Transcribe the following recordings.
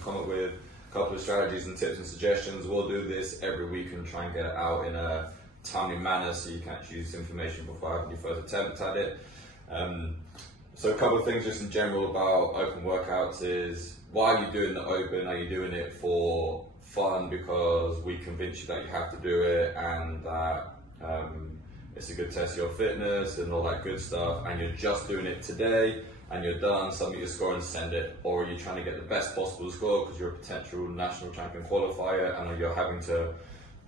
come up with a couple of strategies and tips and suggestions. We'll do this every week and try and get it out in a timely manner so you can actually use information before having your first attempt at it. So a couple of things just in general about open workouts is, why are you doing the open? Are you doing it for fun because we convince you that you have to do it and that it's a good test of your fitness and all that good stuff, and you're just doing it today and you're done, submit your score and send it? Or are you trying to get the best possible score because you're a potential national champion qualifier and you're having to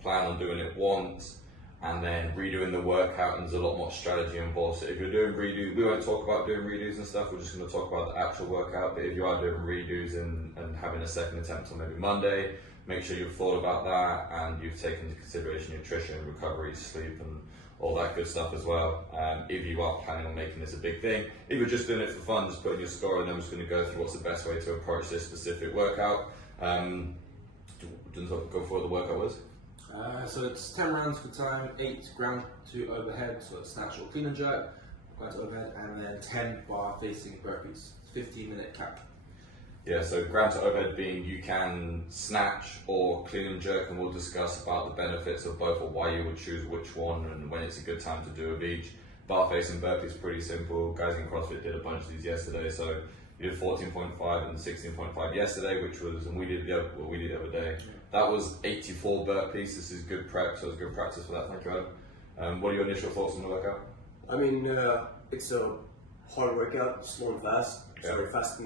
plan on doing it once and then redoing the workout, and there's a lot more strategy involved. So if you're doing redos, we won't talk about doing redos and stuff, we're just going to talk about the actual workout. But if you are doing redos and having a second attempt on maybe Monday, make sure you've thought about that and you've taken into consideration nutrition, recovery, sleep and all that good stuff as well. If you are planning on making this a big thing. If you're just doing it for fun, just putting your score, and I'm just going to go through what's the best way to approach this specific workout. Go for what the workout was. So it's 10 rounds for time, 8 ground to overhead, so it's snatch or clean and jerk, ground to overhead, and then 10 bar facing burpees, 15-minute cap. Yeah, so ground to overhead being you can snatch or clean and jerk, and we'll discuss about the benefits of both or why you would choose which one and when it's a good time to do of each. Bar facing burpee is pretty simple. Guys in CrossFit did a bunch of these yesterday, so you did 14.5 and 16.5 yesterday, which was, and we did the other day. That was 84 burpees. This is good prep, so it's good practice for that. Thank you, Adam. What are your initial thoughts on the workout? I mean, it's a hard workout, slow and fast. Yeah. Sorry, fast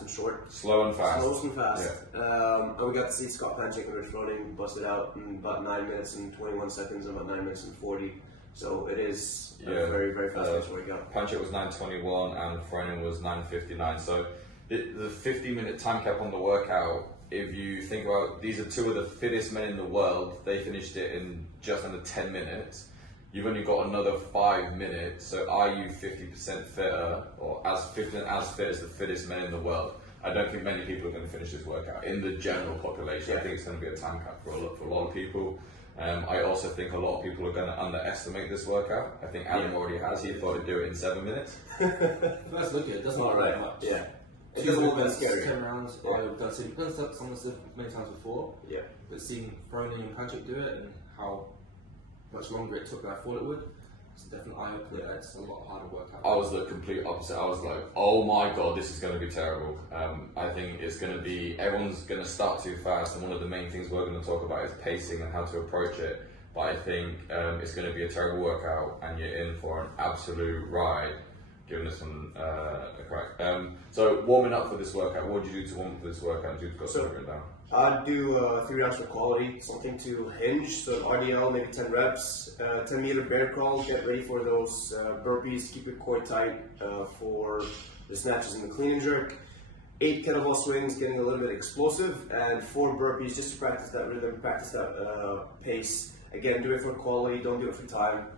and short. Slow and fast. Slow and fast. Yeah. And we got to see Scott Panchik when we were floating, busted out in about 9 minutes and 21 seconds and about 9 minutes and 40. So it is a very, very fast workout. Panchik was 9:21 and Froning was 9:59. So the 50-minute time cap on the workout, if you think about, these are two of the fittest men in the world. They finished it in just under 10 minutes. You've only got another 5 minutes. So are you 50% fitter or as fit as the fittest men in the world? I don't think many people are going to finish this workout in the general population. Yeah. I think it's going to be a time cap for a lot of people. I also think a lot of people are going to underestimate this workout. I think Adam already has. He thought he'd do it in 7 minutes. Let's look at it. Doesn't look that much. Yeah. It doesn't look that scary. 10 rounds. Yeah. I've done some of this many times before. Yeah. But seeing Froning and Panchik do it and how much longer it took than I thought it would, it's a definite eye opener. Yeah. It's a lot harder workout. I was the complete opposite. I was like, oh my god, this is going to be terrible. I think it's going to be, everyone's going to start too fast, and one of the main things we're going to talk about is pacing and how to approach it. But I think it's going to be a terrible workout and you're in for an absolute ride, giving this one a crack. So warming up for this workout, what did you do to warm up for this workout? Did you got something written down? I'd do 3 rounds for quality, something to hinge, so RDL, maybe 10 reps, 10 meter bear crawl, get ready for those burpees, keep your core tight for the snatches and the clean and jerk. 8 kettlebell swings, getting a little bit explosive, and 4 burpees just to practice that rhythm, practice that pace. Again, do it for quality, don't do it for time.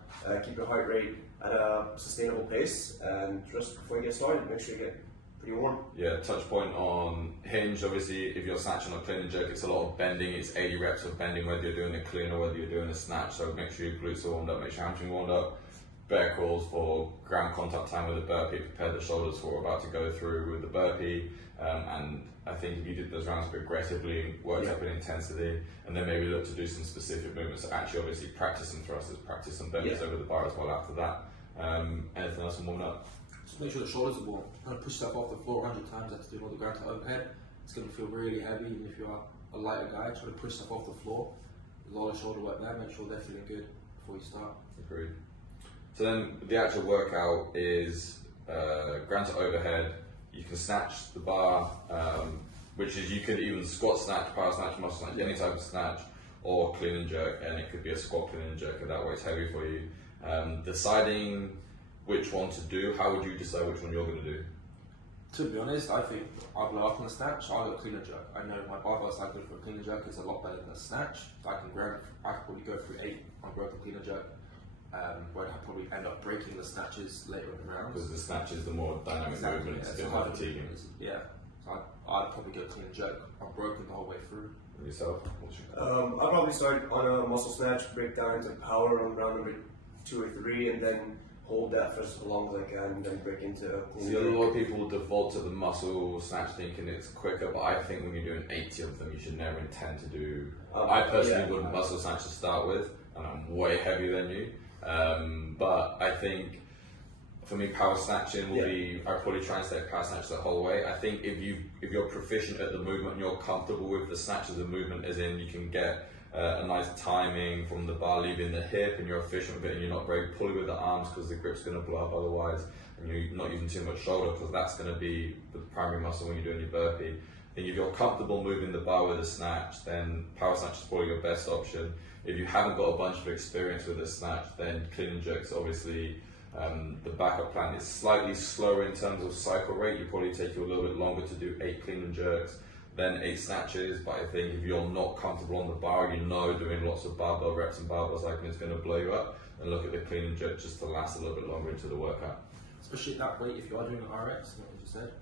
Keep your heart rate at a sustainable pace, and just before you get started, make sure you get pretty warm. Yeah, touch point on hinge. Obviously, if you're snatching or clean and jerk, it's a lot of bending. It's 80 reps of bending, whether you're doing a clean or whether you're doing a snatch. So make sure your glutes are warmed up, make sure your hamstring warmed up. Bear crawls for ground contact time with the burpee. Prepare the shoulders for what we're about to go through with the burpee. And I think if you did those rounds aggressively, worked up in intensity, and then maybe look to do some specific movements. So actually, obviously, practice some thrusters, practice some benders over the bar as well after that. Anything else on warming up? Just make sure the shoulders are warm. Kind of push stuff off the floor 100 times after doing all the ground to overhead. It's going to feel really heavy, even if you are a lighter guy. Try to push stuff off the floor. A lot of shoulder work there. Make sure they're feeling good before you start. Agreed. So then the actual workout is ground to overhead. You can snatch the bar, which is, you could even squat snatch, power snatch, muscle snatch, any type of snatch, or clean and jerk, and it could be a squat, clean and jerk, and that way it's heavy for you. Deciding which one to do, how would you decide which one you're going to do? To be honest, I think I'll blow up on a snatch, I'll go clean and jerk. I know my barbell cycle for a clean and jerk is a lot better than a snatch. I can probably go through 8 on broken clean and jerk. Where I'd probably end up breaking the snatches later in the round. Because the snatch is the more dynamic movement, it's a bit more fatiguing. Yeah, so I'd probably go clean and jerk. I'm broken the whole way through. And yourself? I'll probably start on a muscle snatch, break down into power on round number 2 or 3, and then hold that for as long as I can, and then break into a clean See, a jerk. lot of people default to the muscle snatch thinking it's quicker, but I think when you're doing 80 of them, you should never intend to do. I personally wouldn't muscle snatch to start with, and I'm way heavier than you. But I think for me, power snatching will be. I probably try and stay power snatch the whole way. I think if you're proficient at the movement and you're comfortable with the snatch as a movement, as in you can get a nice timing from the bar leaving the hip, and you're efficient with it, and you're not very pulley with the arms because the grip's going to blow up otherwise, and you're not using too much shoulder because that's going to be the primary muscle when you're doing your burpee. I think if you're comfortable moving the bar with a snatch, then power snatch is probably your best option. If you haven't got a bunch of experience with a snatch, then clean and jerks obviously. The backup plan is slightly slower in terms of cycle rate. You probably take you a little bit longer to do 8 clean and jerks than 8 snatches, but I think if you're not comfortable on the bar, you know doing lots of barbell reps and barbell cycling is going to blow you up, and look at the clean and jerk just to last a little bit longer into the workout. Especially at that weight, if you are doing an RX, like you just said,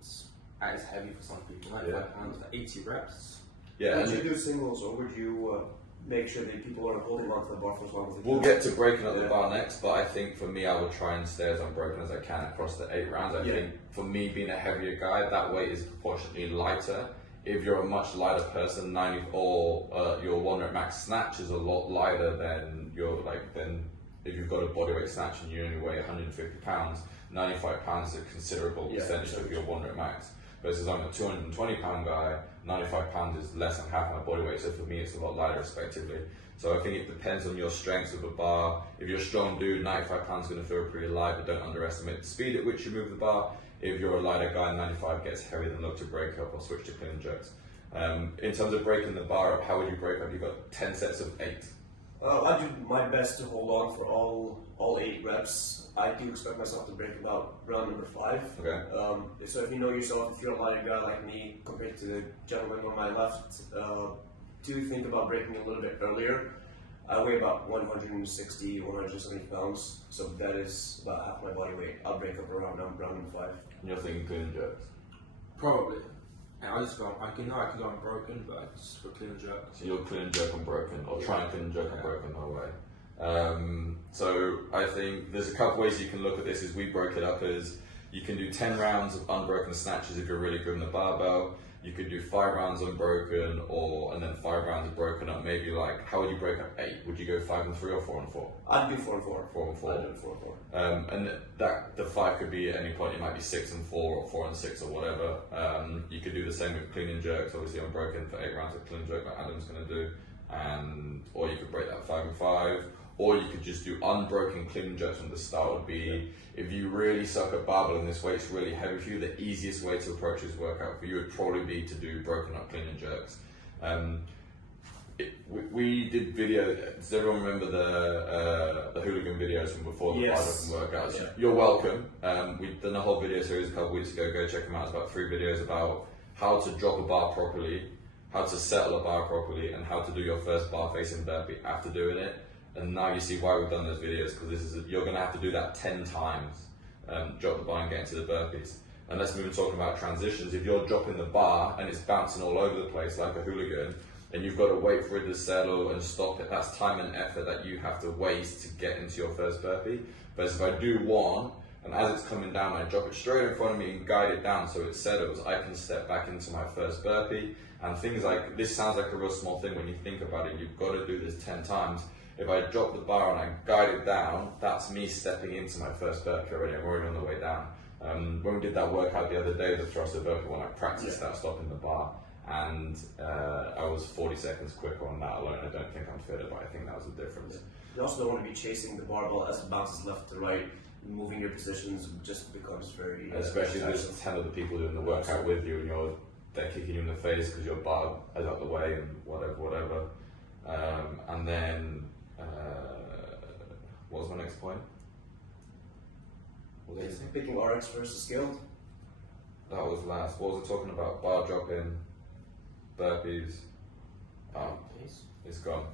it's as heavy for some people. 95 pounds for 80 reps. Yeah, Would you do singles, or would you make sure that people are holding onto the bar for as long as they can? we'll get to breaking up the bar next, but I think for me, I would try and stay as unbroken as I can across the 8 rounds. I think for me, being a heavier guy, that weight is proportionately lighter. If you're a much lighter person, 90 or your 1 rep max snatch is a lot lighter than if you've got a bodyweight snatch and you only weigh 150 pounds, 95 pounds is a considerable percentage of your 1 rep max. Versus I'm a 220 pound guy, 95 pounds is less than half my body weight, so for me it's a lot lighter respectively. So I think it depends on your strengths of a bar. If you're a strong dude, 95 pounds is going to feel pretty light, but don't underestimate the speed at which you move the bar. If you're a lighter guy, 95 gets heavy, then look to break up or switch to clean and jerks. In terms of breaking the bar up, how would you break up? You've got 10 sets of 8. I do my best to hold on for all 8 reps. I do expect myself to break about round number 5. Okay. So if you know yourself, if you're a lighter guy like me compared to the gentleman on my left, do think about breaking a little bit earlier. I weigh about 160, 170 pounds, so that is about half my body weight. I'll break up around round number 5. And you're thinking clean and jerks? Probably. And I just go, I can go unbroken, but I just for clean and jerk. So you're clean and jerk unbroken, or try and clean and jerk unbroken, no way. So I think there's a couple ways you can look at this. Is we broke it up as you can do 10 rounds of unbroken snatches if you're really good in the barbell. You could do 5 rounds unbroken, and then 5 rounds broken up. Maybe like, how would you break up 8? Would you go 5 and 3 or 4 and 4? I'd do 4 and 4. 4 and 4. I'd do 4 and 4. And the 5 could be at any point. It might be 6 and 4 or 4 and 6 or whatever. You could do the same with clean and jerks. Obviously unbroken for 8 rounds of clean and jerk like Adam's going to do, or you could break that 5 and 5. Or you could just do unbroken clean and jerks from the start. Would be, if you really suck at barbell and this weight's really heavy for you, the easiest way to approach this workout for you would probably be to do broken up clean and jerks. We did video. Does everyone remember the hooligan videos from before the powerlifting workouts? Yeah. You're welcome. We've done a whole video series a couple weeks ago. Go check them out. It's about 3 videos about how to drop a bar properly, how to settle a bar properly, and how to do your first bar facing burpee after doing it. And now you see why we've done those videos, because you're going to have to do that 10 times, drop the bar and get into the burpees. And let's move on talking about transitions. If you're dropping the bar and it's bouncing all over the place like a hooligan, and you've got to wait for it to settle and stop it, that's time and effort that you have to waste to get into your first burpee. But if I do one, and as it's coming down, I drop it straight in front of me and guide it down so it settles, I can step back into my first burpee. And things like, this sounds like a real small thing when you think about it, you've got to do this 10 times. If I drop the bar and I guide it down, that's me stepping into my first burpee already. I'm already on the way down. When we did that workout the other day, the thruster burpee, when I practiced that stopping the bar, and I was 40 seconds quicker on that alone. I don't think I'm fitter, but I think that was the difference. You also don't want to be chasing the barbell as it bounces left to right. Moving your positions just becomes very... Especially if there's 10 other people doing the workout with you, and they're kicking you in the face because your bar is out the way and whatever. And then... what was my next point? What was I saying? Picking RX versus scaled. That was last. What was I talking about? Bar dropping, burpees. Oh, it's gone.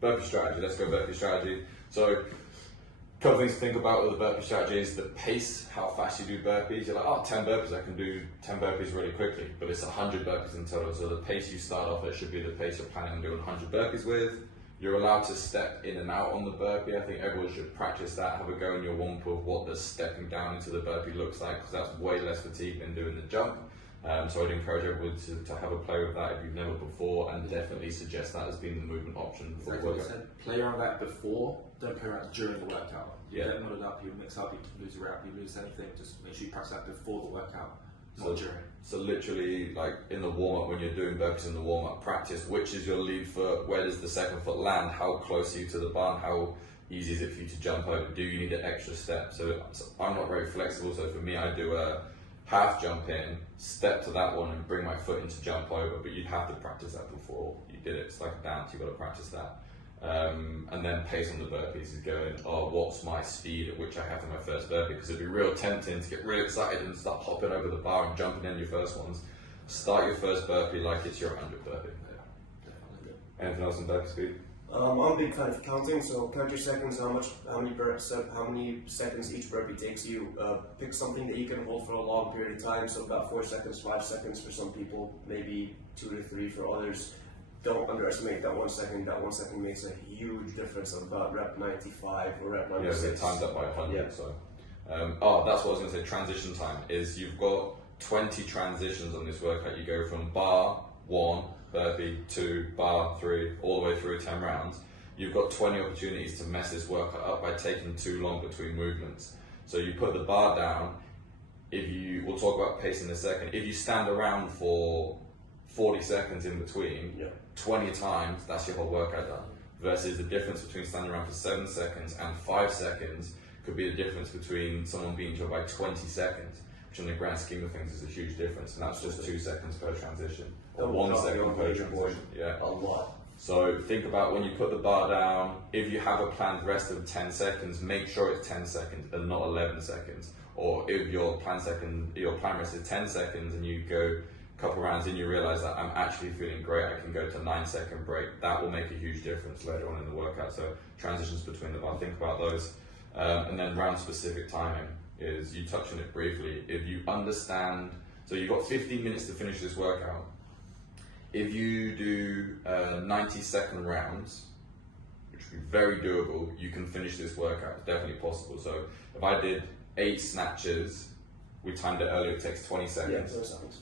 Burpee strategy. Let's go burpee strategy. So, a couple of things to think about with the burpee strategy is the pace, how fast you do burpees. You're like, 10 burpees, I can do 10 burpees really quickly, but it's 100 burpees in total. So the pace you start off at should be the pace you're planning on doing 100 burpees with. You're allowed to step in and out on the burpee. I think everyone should practice that, have a go in your womp of what the stepping down into the burpee looks like, because that's way less fatigue than doing the jump. So I'd encourage everyone to have a play with that if you've never before, and definitely suggest that as being the movement option for Exactly the workout. what you said. Play around with that before, don't play around during the workout. You Yeah. get muddled up, you mix up, you lose a rep, you lose anything. Just make sure you practice that before the workout, not during. So literally, like in the warm-up, when you're doing burpees in the warm-up, practice which is your lead foot, where does the second foot land, how close are you to the bar, and how easy is it for you to jump over, do you need an extra step? So I'm not very flexible, so for me I do a half jump in, step to that one and bring my foot in to jump over, but you'd have to practice that before you did it. It's like a dance, you've got to practice that. And then pace on the burpees is going, oh, what's my speed at which I have in my first burpee? Because it'd be real tempting to get really excited and start hopping over the bar and jumping in your first ones. Start your first burpee like it's your 100th burpee. Definitely. Anything else on burpee speed? I'm a big fan of counting, so count your seconds, how many seconds each burpee takes you. Pick something that you can hold for a long period of time, so about 4 seconds, 5 seconds for some people, maybe 2 to 3 for others. Don't underestimate that 1 second. That 1 second makes a huge difference of about rep 95 or rep 96. Yeah, so times that by 100. Yeah. So, that's what I was going to say. Transition time is you've got 20 transitions on this workout. You go from bar 1, burpee 2, bar 3, all the way through 10 rounds. You've got 20 opportunities to mess this workout up by taking too long between movements. So you put the bar down. We'll talk about pace in a second. If you stand around for 40 seconds in between, 20 times, that's your whole workout done. Versus the difference between standing around for 7 seconds and 5 seconds could be the difference between someone beating you by 20 seconds, which in the grand scheme of things is a huge difference, and that's just 2 seconds per transition, or 1 second per transition. Yeah, a lot. So think about when you put the bar down, if you have a planned rest of 10 seconds, make sure it's 10 seconds and not 11 seconds. Or if your plan rest is 10 seconds and you go couple rounds in, you realize that I'm actually feeling great, I can go to 9-second break. That will make a huge difference later on in the workout. So transitions between the bar, think about those. And then round specific timing is, you touched on it briefly. If you understand, so you've got 15 minutes to finish this workout. If you do 90-second rounds, which would be very doable, you can finish this workout. It's definitely possible. So if I did 8 snatches, we timed it earlier, it takes 20 seconds. Yeah, 20 seconds.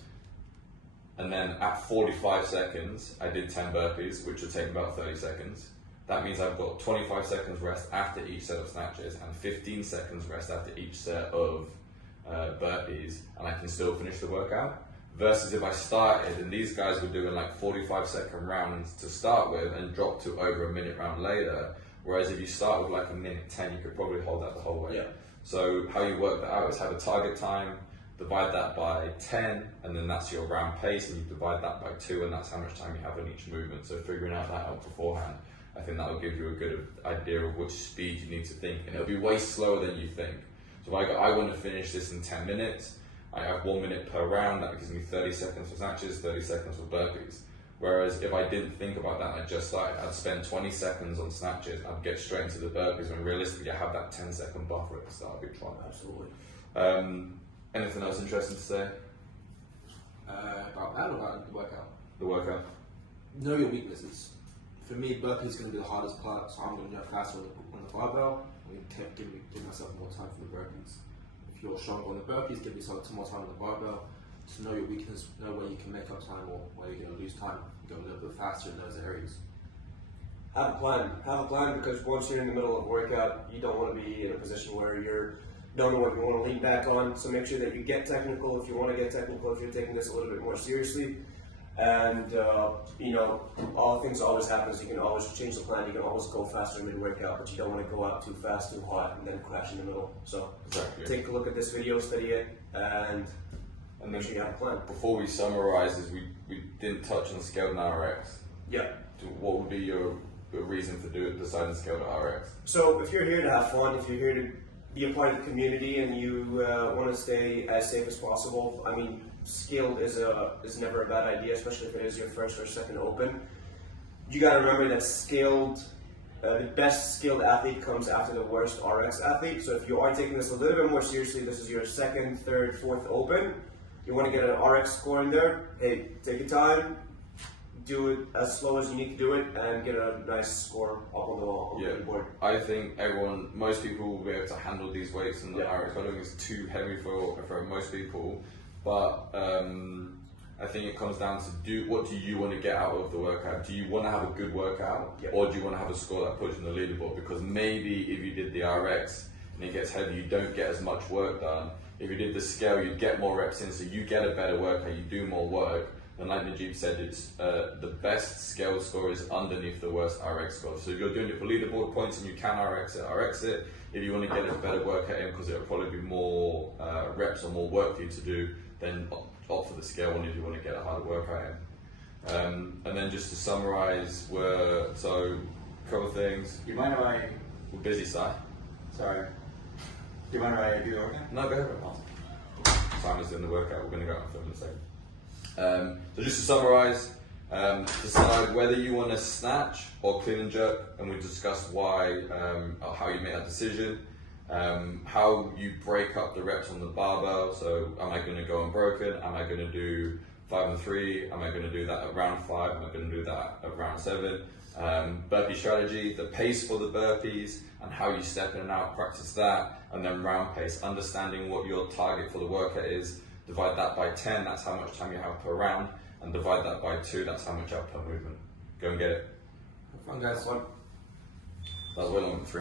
And then at 45 seconds, I did 10 burpees, which would take about 30 seconds. That means I've got 25 seconds rest after each set of snatches and 15 seconds rest after each set of burpees, and I can still finish the workout. Versus if I started, and these guys were doing like 45-second rounds to start with and drop to over a minute round later, whereas if you start with like a minute 10, you could probably hold that the whole way. Yeah. So how you work that out is have a target time, divide that by 10, and then that's your round pace, and you divide that by 2, and that's how much time you have on each movement. So figuring out that out beforehand, I think that will give you a good idea of which speed you need to think, and it'll be way slower than you think. So if I want to finish this in 10 minutes, I have 1 minute per round, that gives me 30 seconds for snatches, 30 seconds for burpees. Whereas if I didn't think about that and I just started, I'd spend 20 seconds on snatches, I'd get straight into the burpees, when realistically I have that 10-second buffer at the start of each one. Absolutely. Anything else interesting to say? About that or about the workout? The workout? Know your weaknesses. For me, burpee is going to be the hardest part, so I'm going to go faster on the barbell. I'm going to give myself more time for the burpees. If you're stronger on the burpees, give yourself more time on the barbell. To know your weakness, know where you can make up time or where you're going to lose time. Go a little bit faster in those areas. Have a plan. Have a plan, because once you're in the middle of a workout, you don't want to be in a position where you don't know what you want to lean back on. So make sure that you get technical if you want to get technical, if you're taking this a little bit more seriously. And all things always happens. You can always change the plan. You can always go faster mid-workout, but you don't want to go out too fast, too hot, and then crash in the middle. So take a look at this video, study it, and make sure you have a plan. Before we summarize, we didn't touch on scaled and RX. Yeah. What would be your reason for deciding scaled RX? So if you're here to have fun, if you're here to be a part of the community, and you want to stay as safe as possible, I mean, scaled is never a bad idea, especially if it is your first or second open. You got to remember that scaled, the best scaled athlete comes after the worst RX athlete. So if you are taking this a little bit more seriously, this is your second, third, fourth open, you want to get an RX score in there, hey, take your time, do it as slow as you need to do it and get a nice score up on the board. I think most people will be able to handle these weights, and the RX I don't think it's too heavy for most people. But I think it comes down to what do you want to get out of the workout? Do you want to have a good workout, or do you want to have a score that puts you on the leaderboard? Because maybe if you did the RX and it gets heavy, you don't get as much work done. If you did the scale, you'd get more reps in, so you get a better workout, you do more work. And like Najib said, it's the best scale score is underneath the worst RX score. So if you're doing it for leaderboard points and you can RX it. If you want to get a better workout in, because it'll probably be more reps or more work for you to do, then opt for the scale one if you want to get a harder workout in. And then just to summarize, a couple of things. Do you mind if We're busy, Si. sorry. Do you mind if I do the workout? No, go ahead. Simon's doing the workout. We're going to go out and film in a second. So just to summarise, decide whether you want to snatch or clean and jerk, and we discussed why, or how you make that decision. How you break up the reps on the barbell. So am I going to go unbroken? Am I going to do 5 and 3? Am I going to do that at round 5? Am I going to do that at round 7? Burpee strategy, the pace for the burpees and how you step in and out, practice that. And then round pace, understanding what your target for the workout is. Divide that by 10, that's how much time you have per round. And divide that by 2, that's how much you have per movement. Go and get it. Have fun, guys. Fun. That's way longer than 3.